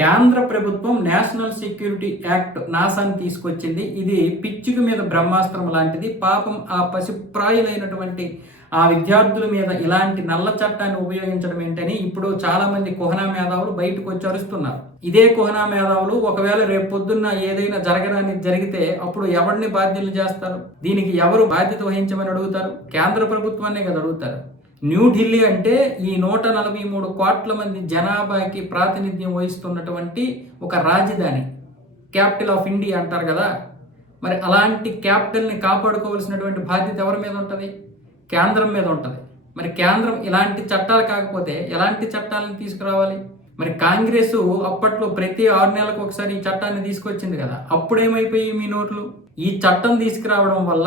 కేంద్ర ప్రభుత్వం national security act నాసాన్ని తీసుకొచ్చింది. ఇది పిచ్చుక మీద బ్రహ్మాస్త్రం లాంటిది. పాపం ఆ పసిప్రాయులైనటువంటి ఆ విద్యార్థుల మీద ఇలాంటి నల్ల చట్టాన్ని ఉపయోగించడం ఏంటని ఇప్పుడు చాలా మంది కుహనా మేధావులు బయటకు వచ్చి అరుస్తున్నారు. ఇదే కుహనా మేధావులు ఒకవేళ రేపు పొద్దున్న ఏదైనా జరగడానికి జరిగితే అప్పుడు ఎవరిని బాధ్యులు చేస్తారు? దీనికి ఎవరు బాధ్యత వహించమని అడుగుతారు? కేంద్ర ప్రభుత్వాన్నే కదా అడుగుతారు. న్యూఢిల్లీ అంటే ఈ 143 కోట్ల మంది జనాభాకి ప్రాతినిధ్యం వహిస్తున్నటువంటి ఒక రాజధాని, క్యాపిటల్ ఆఫ్ ఇండియా అంటారు కదా. మరి అలాంటి క్యాపిటల్ని కాపాడుకోవాల్సినటువంటి బాధ్యత ఎవరి మీద ఉంటుంది? కేంద్రం మీద ఉంటుంది. మరి కేంద్రం ఇలాంటి చట్టాలు కాకపోతే ఎలాంటి చట్టాలను తీసుకురావాలి? మరి కాంగ్రెస్ అప్పట్లో ప్రతి 6 నెలలకు ఒకసారి ఈ చట్టాన్ని తీసుకొచ్చింది కదా. అప్పుడేమైపోయి మీ నోట్లు? ఈ చట్టం తీసుకురావడం వల్ల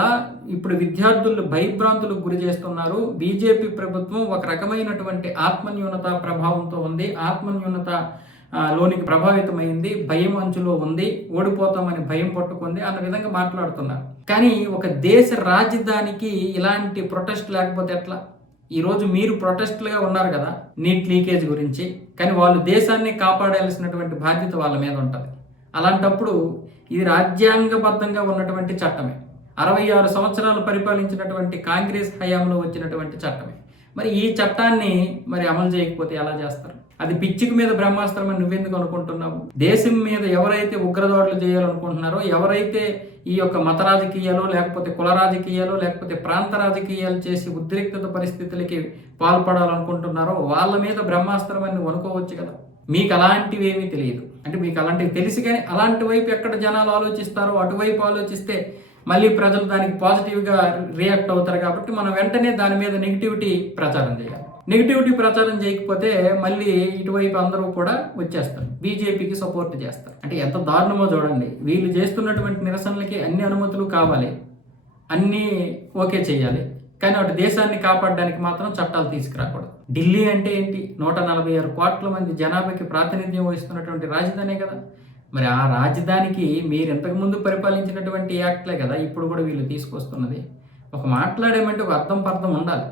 ఇప్పుడు విద్యార్థులు భయభ్రాంతులకు గురి చేస్తున్నారు. బీజేపీ ప్రభుత్వం ఒక రకమైనటువంటి ఆత్మన్యూనత ప్రభావంతో ఉంది. ఆత్మన్యూనత లోనికి ప్రభావితమైంది. భయం అంచులో ఉంది. ఓడిపోతామని భయం పట్టుకుంది అన్న విధంగా మాట్లాడుతున్నారు. కానీ ఒక దేశ రాజధానికి ఇలాంటి ప్రొటెస్ట్ లేకపోతే ఎట్లా? ఈరోజు మీరు ప్రొటెస్ట్లుగా ఉన్నారు కదా నీట్ లీకేజ్ గురించి. కానీ వాళ్ళు దేశాన్ని కాపాడాల్సినటువంటి బాధ్యత వాళ్ళ మీద ఉంటుంది. అలాంటప్పుడు ఇది రాజ్యాంగబద్ధంగా ఉన్నటువంటి చట్టమే. 66 సంవత్సరాలు పరిపాలించినటువంటి కాంగ్రెస్ హయాంలో వచ్చినటువంటి చట్టమే. మరి ఈ చట్టాన్ని మరి అమలు చేయకపోతే ఎలా చేస్తారు? అది పిచ్చికి మీద బ్రహ్మాస్త్రం అని నువ్వెందుకు అనుకుంటున్నావు? దేశం మీద ఎవరైతే ఉగ్రదాడులు చేయాలనుకుంటున్నారో, ఎవరైతే ఈ యొక్క మత రాజకీయాలు లేకపోతే కుల రాజకీయాలు లేకపోతే ప్రాంత రాజకీయాలు చేసి ఉద్రిక్తత పరిస్థితులకి పాల్పడాలనుకుంటున్నారో వాళ్ళ మీద బ్రహ్మాస్త్రం అని అనుకోవచ్చు కదా. మీకు అలాంటివి ఏమీ తెలియదు. అంటే మీకు అలాంటివి తెలిసి కానీ అలాంటి వైపు ఎక్కడ జనాలు ఆలోచిస్తారో అటువైపు ఆలోచిస్తే మళ్ళీ ప్రజలు దానికి పాజిటివ్గా రియాక్ట్ అవుతారు. కాబట్టి మనం వెంటనే దాని మీద నెగిటివిటీ ప్రచారం చేయాలి. నెగిటివిటీ ప్రచారం చేయకపోతే మళ్ళీ ఇటువైపు అందరూ కూడా వచ్చేస్తారు, బీజేపీకి సపోర్ట్ చేస్తారు. అంటే ఎంత దారుణమో చూడండి. వీళ్ళు చేస్తున్నటువంటి నిరసనలకి అన్ని అనుమతులు కావాలి, అన్నీ ఓకే చేయాలి. కానీ అటు దేశాన్ని కాపాడడానికి మాత్రం చట్టాలు తీసుకురాకూడదు. ఢిల్లీ అంటే ఏంటి? 146 కోట్ల మంది జనాభాకి ప్రాతినిధ్యం వహిస్తున్నటువంటి రాజధానే కదా. మరి ఆ రాజధానికి మీరు ఇంతకుముందు పరిపాలించినటువంటి యాక్ట్లే కదా ఇప్పుడు కూడా వీళ్ళు తీసుకొస్తున్నది. ఒక మాట్లాడేమంటే ఒక అర్థం పర్థం ఉండాలి.